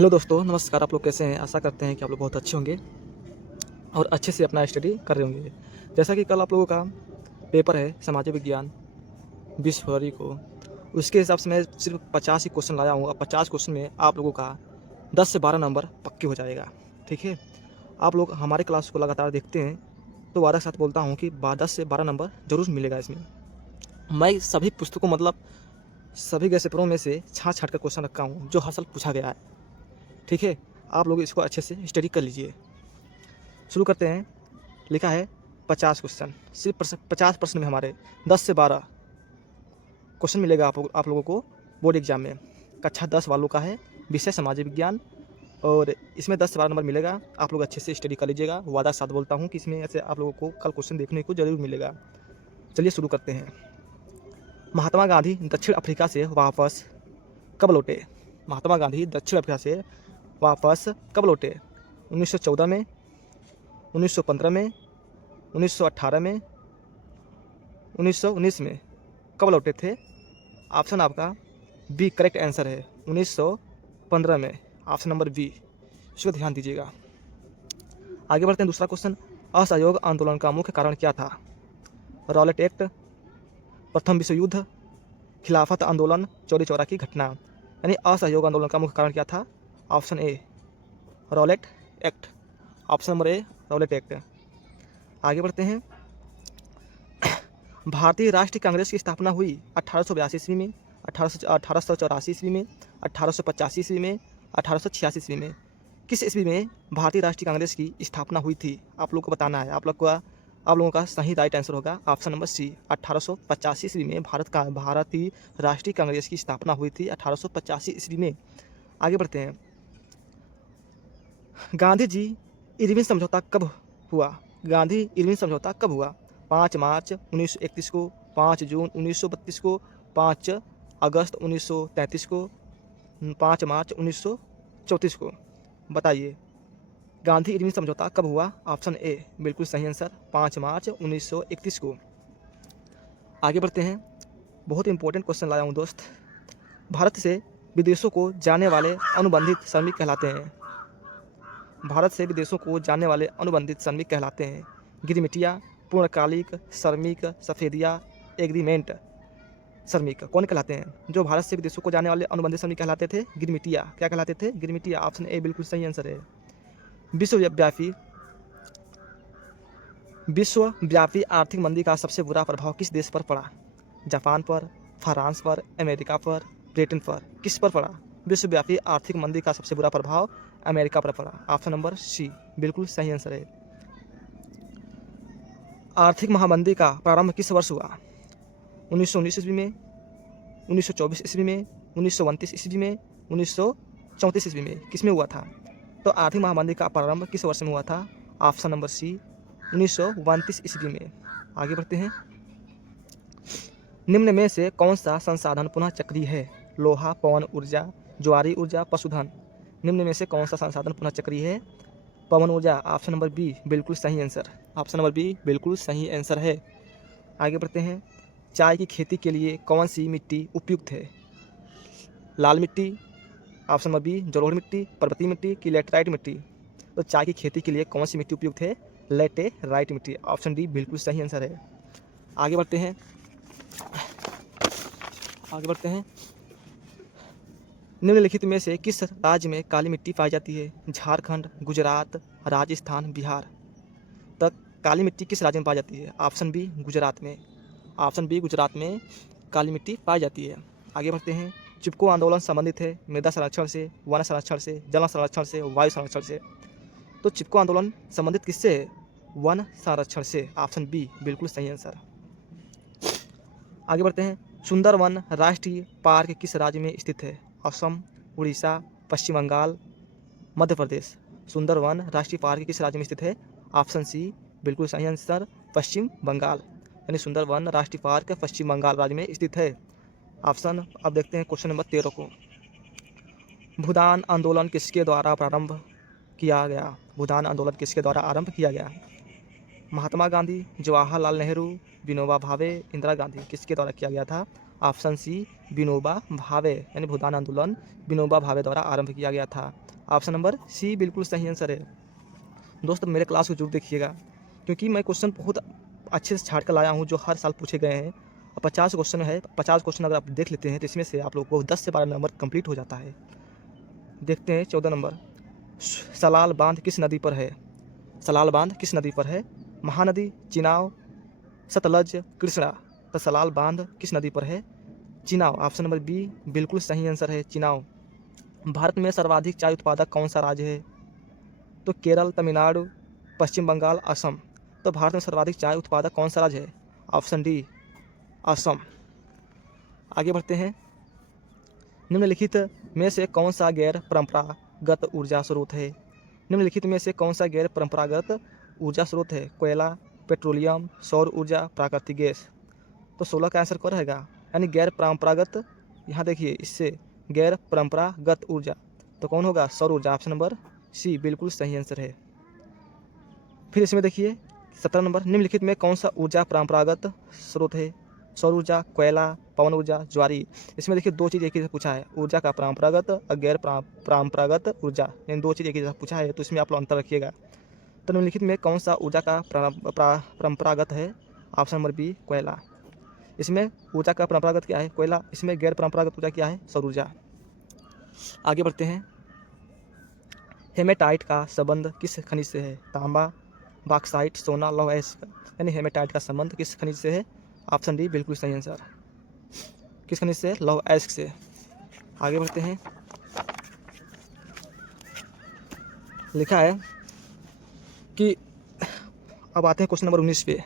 Hello दोस्तों, नमस्कार। आप लोग कैसे हैं? आशा करते हैं कि आप लोग बहुत अच्छे होंगे और अच्छे से अपना स्टडी कर रहे होंगे। जैसा कि कल आप लोगों का पेपर है सामाजिक विज्ञान 20 फरवरी को, उसके हिसाब से मैं सिर्फ 50 ही क्वेश्चन लाया हूँ और 50 क्वेश्चन में आप लोगों का 10 से 12 नंबर पक्के हो जाएगा। ठीक है? आप लोग हमारे क्लास को लगातार देखते हैं तो वादा के साथ बोलता हूँ कि 10 से 12 नंबर ज़रूर मिलेगा इसमें। मैं सभी पुस्तकों मतलब सभी गैस पेपरों में से छाँट-छाँट कर क्वेश्चन रखा हूँ जो हर साल पूछा गया है। ठीक है? आप लोग इसको अच्छे से स्टडी कर लीजिए। शुरू करते हैं। लिखा है 50 क्वेश्चन, सिर्फ 50 प्रश्न में हमारे 10 से 12 क्वेश्चन मिलेगा आप लोगों को बोर्ड एग्जाम में। कक्षा 10 वालों का है, विषय सामाजिक विज्ञान, और इसमें 10 से 12 नंबर मिलेगा। आप लोग अच्छे से स्टडी कर लीजिएगा। वादा के साथ बोलता हूँ कि इसमें ऐसे आप लोगों को कल क्वेश्चन देखने को जरूर मिलेगा। चलिए शुरू करते हैं। महात्मा गांधी दक्षिण अफ्रीका से वापस कब लौटे? महात्मा गांधी दक्षिण अफ्रीका से वापस कब लौटे? 1914 में, 1915 में, 1918 में, 1919 में? कब लौटे थे? ऑप्शन आपका बी करेक्ट आंसर है, 1915 में। ऑप्शन नंबर बी, इसको ध्यान दीजिएगा। आगे बढ़ते हैं। दूसरा क्वेश्चन, असहयोग आंदोलन का मुख्य कारण क्या था? रॉलेट एक्ट, प्रथम विश्व युद्ध, खिलाफत आंदोलन, चौरी चौरा की घटना। यानी असहयोग आंदोलन का मुख्य कारण क्या था? Option A Rowlatt act. Option number A Rowlatt act. आगे बढ़ते हैं। भारतीय राष्ट्रीय कांग्रेस की स्थापना हुई 1882 ईस्वी में, 1884 ईस्वी में, 1885 ईस्वी में, 1886 ईस्वी में? किस ईस्वी में भारतीय राष्ट्रीय कांग्रेस की स्थापना हुई थी? आप लोग को बताना है। आप लोगों का सही राइट आंसर होगा ऑप्शन नंबर सी, 1885 ईस्वी में भारतीय राष्ट्रीय कांग्रेस की स्थापना हुई थी 1885 ईस्वी में। आगे बढ़ते हैं। गांधी जी इरविन समझौता कब हुआ? गांधी इरविन समझौता कब हुआ? 5 मार्च 1931 को, 5 जून 1932 को, 5 अगस्त 1933 को, 5 मार्च 1934 को? बताइए, गांधी इरविन समझौता कब हुआ? ऑप्शन ए बिल्कुल सही आंसर, 5 मार्च 1931 को। आगे बढ़ते हैं। बहुत इंपॉर्टेंट क्वेश्चन लाया हूँ दोस्त। भारत से विदेशों को जाने वाले अनुबंधित श्रमिक कहलाते हैं। भारत से विदेशों को जाने वाले अनुबंधित श्रमिक कहलाते हैं। गिरमिटिया, पूर्णकालिक श्रमिक, सफेदिया, एग्रीमेंट श्रमिक कौन कहलाते हैं? जो भारत से विदेशों को जाने वाले अनुबंधित श्रमिक कहलाते थे, गिरमिटिया। क्या कहलाते थे? गिरमिटिया। ऑप्शन ए बिल्कुल सही आंसर है। विश्वव्यापी आर्थिक मंदी का सबसे बुरा प्रभाव किस देश पर पड़ा? जापान पर, फ्रांस पर, अमेरिका पर, ब्रिटेन पर? किस पर पड़ा? विश्वव्यापी आर्थिक मंदी का सबसे बुरा प्रभाव अमेरिका पर पड़ा। ऑप्शन नंबर सी बिल्कुल सही आंसर है। आर्थिक महामंदी का प्रारंभ किस वर्ष हुआ? 1919 ईस्वी में, 1924 ईस्वी में, 1929 ईस्वी में, 1934 ईस्वी में? किसमें हुआ था? तो आर्थिक महामंदी का प्रारंभ किस वर्ष में हुआ था? ऑप्शन नंबर सी, 1929 ईस्वी में। आगे बढ़ते हैं। निम्न में से कौन सा संसाधन पुनः चक्रीय है? लोहा, पवन ऊर्जा, ज्वारी ऊर्जा, पशुधन? निम्न में से कौन सा संसाधन पुनः चक्रीय है? पवन ऊर्जा। ऑप्शन नंबर बी बिल्कुल सही आंसर। ऑप्शन नंबर बी बिल्कुल सही आंसर है। आगे बढ़ते हैं। चाय की खेती के लिए कौन सी मिट्टी उपयुक्त है? लाल मिट्टी, ऑप्शन नंबर बी जलोढ़ मिट्टी, पर्वतीय मिट्टी की लेटेराइट मिट्टी? तो चाय की खेती के लिए कौन सी मिट्टी उपयुक्त है? लेटेराइट मिट्टी। ऑप्शन डी बिल्कुल सही आंसर है। आगे बढ़ते हैं। निम्नलिखित में से किस राज्य में काली मिट्टी पाई जाती है? झारखंड, गुजरात, राजस्थान, बिहार? तक काली मिट्टी किस राज्य में पाई जाती है? ऑप्शन बी गुजरात में। ऑप्शन बी गुजरात में काली मिट्टी पाई जाती है। आगे बढ़ते हैं। चिपको आंदोलन संबंधित है मृदा संरक्षण से, वन संरक्षण से, जल संरक्षण से, वायु संरक्षण से? तो चिपको आंदोलन संबंधित किससे है? वन संरक्षण से। ऑप्शन बी बिल्कुल सही आंसर। आगे बढ़ते हैं। सुंदरवन राष्ट्रीय पार्क किस राज्य में स्थित है? असम, उड़ीसा, पश्चिम बंगाल, मध्य प्रदेश? सुंदरवन राष्ट्रीय पार्क किस राज्य में स्थित है? ऑप्शन सी बिल्कुल सही आंसर, पश्चिम बंगाल। यानी सुंदरवन राष्ट्रीय पार्क पश्चिम बंगाल राज्य में स्थित है। ऑप्शन अब देखते हैं क्वेश्चन नंबर 13 को। भूदान आंदोलन किसके द्वारा प्रारंभ किया गया? भूदान आंदोलन किसके द्वारा आरंभ किया गया? महात्मा गांधी, जवाहरलाल नेहरू, विनोबा भावे, इंदिरा गांधी? किसके द्वारा किया गया था? ऑप्शन सी विनोबा भावे, यानी भूदान आंदोलन विनोबा भावे द्वारा आरंभ किया गया था। ऑप्शन नंबर सी बिल्कुल सही आंसर है। दोस्तों मेरे क्लास को जरूर देखिएगा, क्योंकि मैं क्वेश्चन बहुत अच्छे से छाट कर लाया हूँ जो हर साल पूछे गए हैं। और 50 क्वेश्चन है, 50 क्वेश्चन अगर आप देख लेते हैं तो इसमें से आप लोग को 10 से 12 नंबर कंप्लीट हो जाता है। देखते हैं 14 नंबर, सलाल बांध किस नदी पर है? सलाल बांध किस नदी पर है? महानदी, चिनाव, सतलज, कृष्णा। तो सलाल बांध किस नदी पर है? चिनाव। ऑप्शन नंबर बी बिल्कुल सही आंसर है, चिनाव। भारत में सर्वाधिक चाय उत्पादक कौन सा राज्य है? तो केरल, तमिलनाडु, पश्चिम बंगाल, असम। तो भारत में सर्वाधिक चाय उत्पादक कौन सा राज्य है? Option D Assam. आगे बढ़ते हैं, निम्नलिखित में से कौन सा गैर परंपरागत ऊर्जा स्रोत है? निम्नलिखित में से कौन सा गैर परंपरागत ऊर्जा स्रोत है? कोयला, पेट्रोलियम, सौर ऊर्जा, प्राकृतिक गैस। तो 16 का आंसर कौन रहेगा? यानी गैर परंपरागत, यहाँ देखिए इससे गैर परंपरागत ऊर्जा, तो कौन होगा? सौर ऊर्जा। ऑप्शन नंबर सी बिल्कुल सही आंसर है। फिर इसमें देखिए 17 नंबर, निम्नलिखित में कौन सा ऊर्जा परंपरागत स्रोत है? सौर ऊर्जा, कोयला, पवन ऊर्जा, ज्वारी। इसमें देखिए दो चीज़ एक ही से पूछा है, ऊर्जा का परंपरागत और गैर परंपरागत ऊर्जा, इन दो चीज़ एक ही से पूछा है, तो इसमें आप लोग अंतर रखिएगा। तो निम्नलिखित में कौन सा ऊर्जा का परंपरागत है? ऑप्शन नंबर बी कोयला। इसमें ऊर्जा का परंपरागत क्या है? कोयला। इसमें गैर परंपरागत ऊर्जा क्या है? सौर ऊर्जा। आगे बढ़ते हैं, हेमेटाइट का संबंध किस खनिज से है? तांबा, बॉक्साइट, सोना, लौह अयस्क। यानी हेमेटाइट का संबंध किस खनिज से है? ऑप्शन डी बिल्कुल सही आंसर। किस खनिज से? लौह अयस्क से। आगे बढ़ते हैं, लिखा है कि अब आते हैं क्वेश्चन नंबर 19 पे।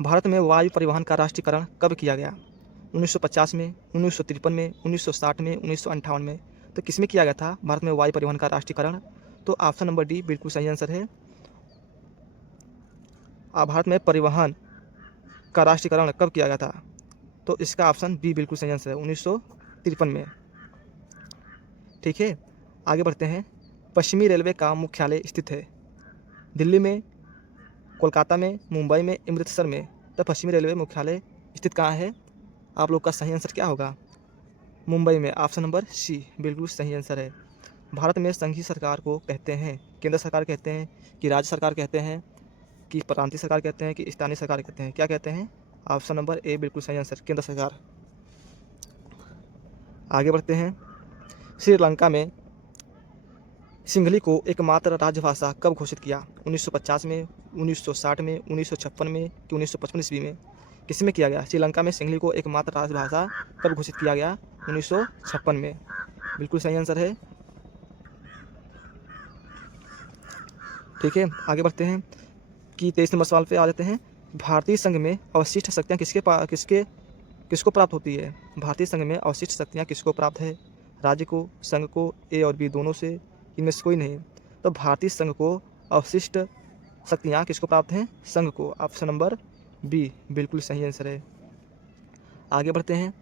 भारत में वायु परिवहन का राष्ट्रीयकरण कब किया गया? 1950 में, 1953 में, 1960 में, 1958 में। तो किसमें किया गया था भारत में वायु परिवहन का राष्ट्रीयकरण? तो ऑप्शन नंबर डी बिल्कुल सही आंसर है। भारत में परिवहन का राष्ट्रीयकरण कब किया गया था? तो इसका ऑप्शन बी बिल्कुल सही आंसर है, 1953 में। ठीक है, आगे बढ़ते हैं, पश्चिमी रेलवे का मुख्यालय स्थित है? दिल्ली में, कोलकाता में, मुंबई में, अमृतसर में। तो पश्चिमी रेलवे मुख्यालय स्थित कहाँ है? आप लोग का सही आंसर क्या होगा? मुंबई में। ऑप्शन नंबर सी बिल्कुल सही आंसर है। भारत में संघीय सरकार को कहते हैं, केंद्र सरकार कहते हैं कि राज्य सरकार कहते हैं कि प्रांतीय सरकार कहते हैं कि स्थानीय सरकार कहते हैं? क्या कहते हैं? ऑप्शन नंबर ए बिल्कुल सही आंसर, केंद्र सरकार। आगे बढ़ते हैं, श्रीलंका में सिंहली को एकमात्र राजभाषा कब घोषित किया? 1950 में, 1960 में, 1956 में कि 1955 ईस्वी में? किसमें किया गया? श्रीलंका में सिंहली को एकमात्र राजभाषा कब घोषित किया गया? 1956 में। बिल्कुल सही आंसर है। ठीक है, आगे बढ़ते हैं कि 23 नंबर सवाल पे आ जाते हैं। भारतीय संघ में अवशिष्ट शक्तियाँ किसको प्राप्त होती है? भारतीय संघ में अवशिष्ट शक्तियाँ किसको प्राप्त है? राज्य को, संघ को, ए और बी दोनों से, इनमें से कोई नहीं? तो भारतीय संघ को अवशिष्ट शक्तियाँ किसको प्राप्त हैं? संघ को। ऑप्शन नंबर बी बिल्कुल सही आंसर है। आगे बढ़ते हैं,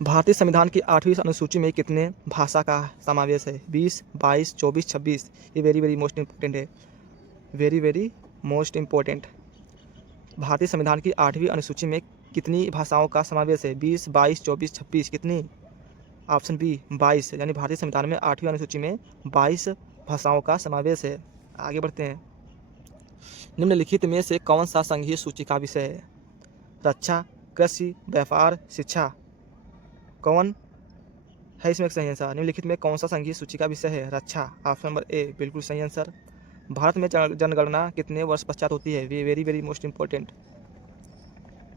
भारतीय संविधान की 8वीं अनुसूची में कितने भाषा का समावेश है? 20, 22, 24, 26। ये वेरी मोस्ट इम्पोर्टेंट है, वेरी मोस्ट इम्पोर्टेंट। भारतीय संविधान की 8वीं अनुसूची में कितनी भाषाओं का समावेश है? 20, 22, 24, 26। कितनी? Option B 22। यानी भारतीय संविधान में 8वीं अनुसूची में 22 भाषाओं का समावेश है। आगे बढ़ते हैं, निम्नलिखित में से कौन सा संघीय सूची का विषय है? रक्षा, कृषि, व्यापार, शिक्षा। कौन है इसमें सही आंसर? निम्नलिखित में कौन सा संघीय सूची का विषय है? रक्षा। ऑप्शन नंबर ए बिल्कुल सही आंसर। भारत में जनगणना कितने वर्ष पश्चात होती है? वेरी मोस्ट इम्पोर्टेंट,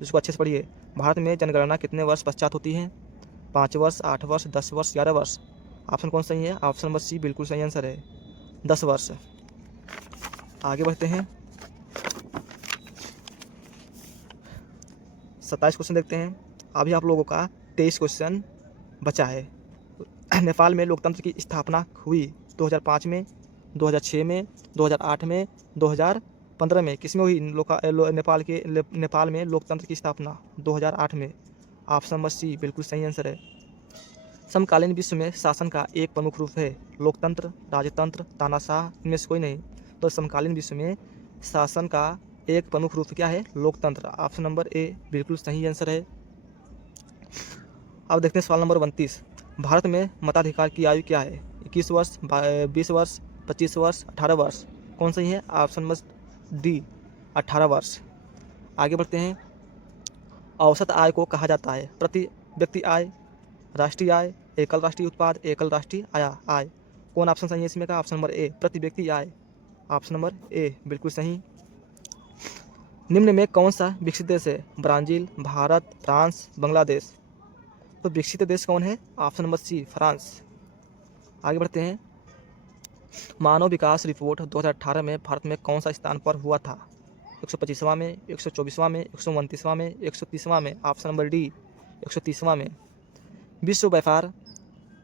इसको अच्छे से पढ़िए। भारत में जनगणना कितने वर्ष पश्चात होती है? 5 वर्ष, 8 वर्ष, 10 वर्ष, 11 वर्ष। ऑप्शन कौन सही है? ऑप्शन नंबर सी बिल्कुल सही आंसर है, 10 वर्ष। आगे बढ़ते हैं, 27 क्वेश्चन देखते हैं। अभी आप लोगों का 23 क्वेश्चन बचा है। नेपाल में लोकतंत्र की स्थापना हुई 2005 में, 2006 में, 2008 में, 2015 में। किसमें हुई नेपाल में लोकतंत्र की स्थापना? 2008 में। ऑप्शन नंबर सी बिल्कुल सही आंसर है। समकालीन विश्व में शासन का एक प्रमुख रूप है? लोकतंत्र, राजतंत्र, तानाशाह, इनमें से कोई नहीं? तो समकालीन विश्व में शासन का एक प्रमुख रूप क्या है? लोकतंत्र। ऑप्शन नंबर ए बिल्कुल सही आंसर है। अब देखते हैं सवाल नंबर 29। भारत में मताधिकार की आयु क्या है? 21 वर्ष, 20 वर्ष, 25 वर्ष, 18 वर्ष। कौन सही है? ऑप्शन नंबर डी 18 वर्ष। आगे बढ़ते हैं। औसत आय को कहा जाता है प्रति व्यक्ति आय, राष्ट्रीय आय, एकल राष्ट्रीय उत्पाद, एकल राष्ट्रीय आय। कौन ऑप्शन सही है इसमें का? ऑप्शन नंबर ए प्रति व्यक्ति आय। ऑप्शन नंबर ए बिल्कुल सही। निम्न में कौन सा विकसित देश है? Brazil, Bharat, France, Bangladesh. तो विकसित देश कौन है? Option number C France. आगे बढ़ते हैं। मानव विकास रिपोर्ट 2018 में भारत में कौन सा स्थान पर हुआ था? 125वां में, 124वां में, 129वां में, 130वां में। ऑप्शन नंबर डी 130वां में। विश्व व्यापार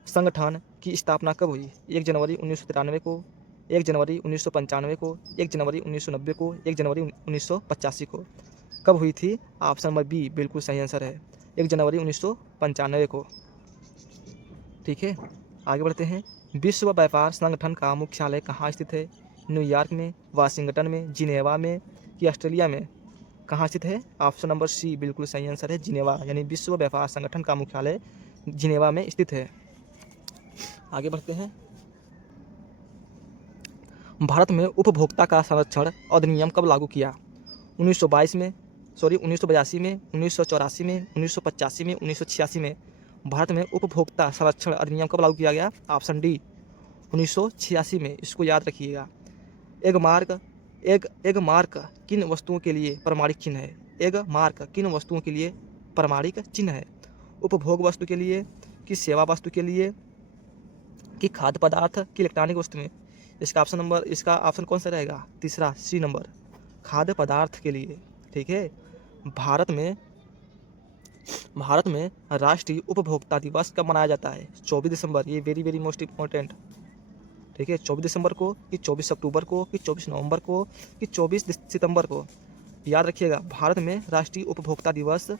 संगठन की स्थापना कब हुई? 1 जनवरी 1993 को, 1 जनवरी 1995 को, 1 जनवरी 1990 को, 1 जनवरी 1985 को। कब हुई थी? ऑप्शन नंबर बी बिल्कुल सही आंसर है, 1 जनवरी 1995 को। ठीक है, आगे बढ़ते हैं। विश्व व्यापार संगठन का मुख्यालय कहाँ स्थित है? न्यूयॉर्क में, वाशिंगटन में, जिनेवा में कि ऑस्ट्रेलिया में? कहाँ स्थित है? ऑप्शन नंबर सी बिल्कुल सही आंसर है, जिनेवा। यानी विश्व व्यापार संगठन का मुख्यालय जिनेवा में स्थित है। आगे बढ़ते हैं। भारत में उपभोक्ता का संरक्षण अधिनियम कब लागू किया? 1982 में, 1982 में, 1984 में, 1985 में, 1986 में। भारत में उपभोक्ता संरक्षण अधिनियम कब लागू किया गया? ऑप्शन डी 1986 में। इसको याद रखिएगा। एग मार्क किन वस्तुओं के लिए प्रमाणिक चिन्ह है? एग मार्क किन वस्तुओं के लिए प्रमाणिक चिन्ह है? उपभोग वस्तु के लिए, कि सेवा वस्तु के लिए, कि खाद्य पदार्थ, की इलेक्ट्रॉनिक वस्तु में? इसका ऑप्शन कौन सा रहेगा? तीसरा, सी नंबर, खाद्य पदार्थ के लिए। ठीक है। भारत में राष्ट्रीय उपभोक्ता दिवस कब मनाया जाता है? 24 दिसंबर। ये वेरी वेरी मोस्ट इम्पोर्टेंट। ठीक है, 24 दिसंबर को, कि 24 अक्टूबर को, कि 24 नवंबर को, कि 24 सितंबर को? याद रखिएगा, भारत में राष्ट्रीय उपभोक्ता दिवस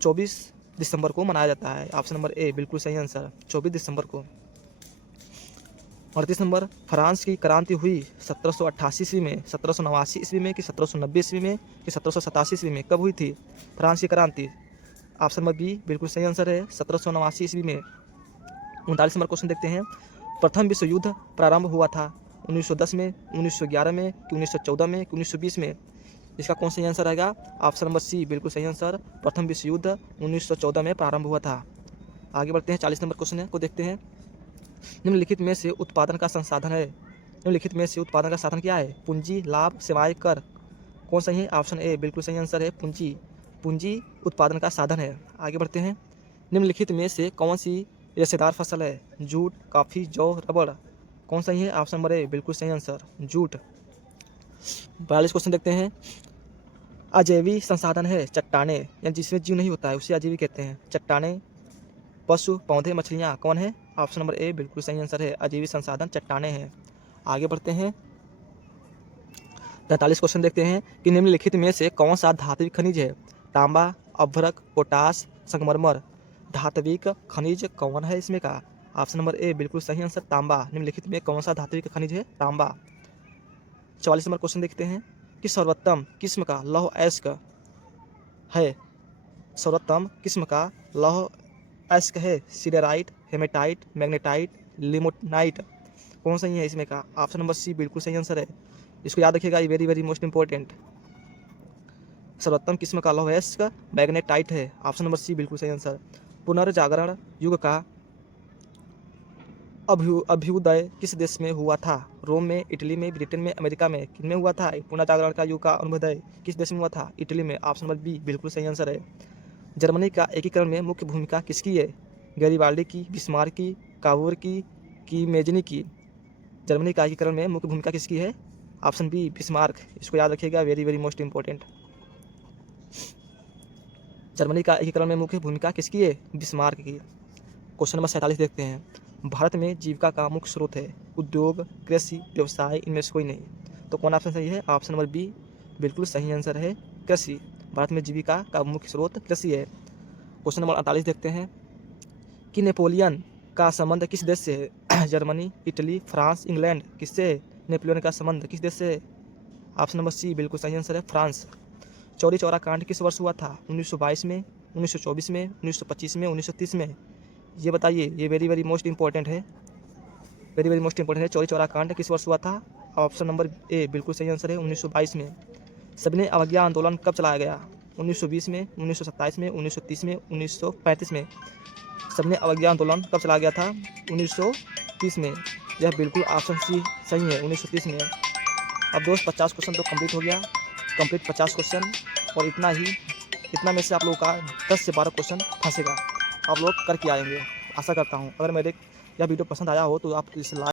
24 दिसंबर को मनाया जाता है। ऑप्शन नंबर ए बिल्कुल सही आंसर, 24 दिसंबर को। 38 नंबर। फ्रांस की क्रांति हुई 1788 ईस्वी में, 1789 ईस्वी में, कि 1790 ईस्वी में, कि 1787 ईस्वी में? कब हुई थी फ्रांस की क्रांति? ऑप्शन नंबर बी बिल्कुल सही आंसर है, 1789 ईस्वी में। 39 नंबर क्वेश्चन देखते हैं। प्रथम विश्व युद्ध प्रारंभ हुआ था 1910 में, 1911 में, कि 1914 में, कि 1920 में? इसका कौन सा आंसर आएगा? ऑप्शन नंबर सी बिल्कुल सही आंसर, प्रथम विश्व युद्ध 1914 में प्रारंभ हुआ था। आगे बढ़ते हैं। 40 नंबर क्वेश्चन को देखते हैं। निम्नलिखित में से उत्पादन का संसाधन है। निम्नलिखित में से उत्पादन का साधन क्या है? पूंजी, लाभ, सेवाएं, कर। कौन सही है? ऑप्शन ए बिल्कुल सही आंसर है, पूंजी उत्पादन का साधन है। आगे बढ़ते हैं। निम्नलिखित में से कौन सी रेशेदार फसल है? जूट, कॉफी, जौ, रबड़। कौन सही है? ऑप्शन नंबर ए बिल्कुल सही आंसर, जूट। 42 क्वेश्चन देखते हैं। अजैवी संसाधन है चट्टाने, या जिसमें जीव नहीं होता है उसे अजैवी कहते हैं। चट्टाने, पशु, पौधे, मछलियाँ। कौन है? ऑप्शन नंबर ए बिल्कुल सही आंसर है, अजैवी संसाधन चट्टाने हैं। आगे बढ़ते हैं। 43 क्वेश्चन देखते हैं कि निम्नलिखित में से कौन सा धात्विक खनिज है? तांबा, अभ्रक, पोटास, संगमरमर। धात्विक खनिज कौन है इसमें का? ऑप्शन नंबर ए बिल्कुल सही आंसर, तांबा। निम्नलिखित में कौन सा धात्विक खनिज है? तांबा। 44 नंबर क्वेश्चन देखते हैं कि सर्वोत्तम किस्म का लौह अयस्क है? सर्वोत्तम किस्म का लौह अयस्क है सिडेराइट, हेमेटाइट, मैग्नेटाइट, लिमोनाइट। कौन सही है इसमें का? ऑप्शन नंबर सी बिल्कुल सही आंसर है। इसको याद रखिएगा, ये वेरी वेरी मोस्ट इंपॉर्टेंट। सर्वोत्तम किस्म का लौह अयस्क मैग्नेटाइट है। ऑप्शन नंबर सी बिल्कुल सही आंसर। पुनर्जागरण युग का अभ्युदय किस देश में हुआ था? रोम में, इटली में, ब्रिटेन में, अमेरिका में? किनमें हुआ था पुनर्जागरण का युग का अभ्युदय? किस देश में हुआ था? इटली में। ऑप्शन नंबर बी बिल्कुल सही आंसर है। जर्मनी का एकीकरण में मुख्य भूमिका किसकी है? गैरिबाल्डी की, बिस्मार्क की, कावूर की मेजनी की? जर्मनी का एकीकरण में मुख्य भूमिका किसकी है? Option B Bismarck. इसको याद रखिएगा, very very most important. Germany का एकीकरण में मुख्य भूमिका किसकी है? बिस्मार्क की। क्वेश्चन नंबर 47 देखते हैं। भारत में जीविका का मुख्य स्रोत है उद्योग, कृषि, व्यवसाय, इनमें से कोई नहीं। तो कौन ऑप्शन सही है? ऑप्शन नंबर बी बिल्कुल सही आंसर है, कृषि। भारत में जीविका का मुख्य स्रोत कृषि है। क्वेश्चन नंबर 48 देखते हैं कि नेपोलियन का संबंध किस देश से है? Germany, Italy, France, England. किससे है नेपोलियन का संबंध? किस देश से है? ऑप्शन नंबर सी बिल्कुल सही आंसर है, फ्रांस। चौरी चौरा कांड किस वर्ष हुआ था? 1922 में, 1924 में, 1925 में, 1930 में? ये बताइए, ये वेरी वेरी मोस्ट इंपॉर्टेंट है, वेरी वेरी मोस्ट इंपॉर्टेंट है। चौरी चौरा कांड किस वर्ष हुआ था? ऑप्शन नंबर ए बिल्कुल सही आंसर है, 1922 में। सविनय अवज्ञा आंदोलन कब चलाया गया? 1920 में, 1927 में, 1930 में, 1935 में? सविनय अवज्ञा आंदोलन कब चलाया गया था? 1930 में। यह बिल्कुल ऑप्शन सी सही है, 1930 में। अब दोस्त 50 क्वेश्चन तो कंप्लीट हो गया, कंप्लीट 50 क्वेश्चन, और इतना में से आप लोगों का 10 से 12 क्वेश्चन फंसेगा, आप लोग करके आएंगे, आशा करता हूँ। अगर मेरे यह वीडियो पसंद आया हो तो आप इसे लाइक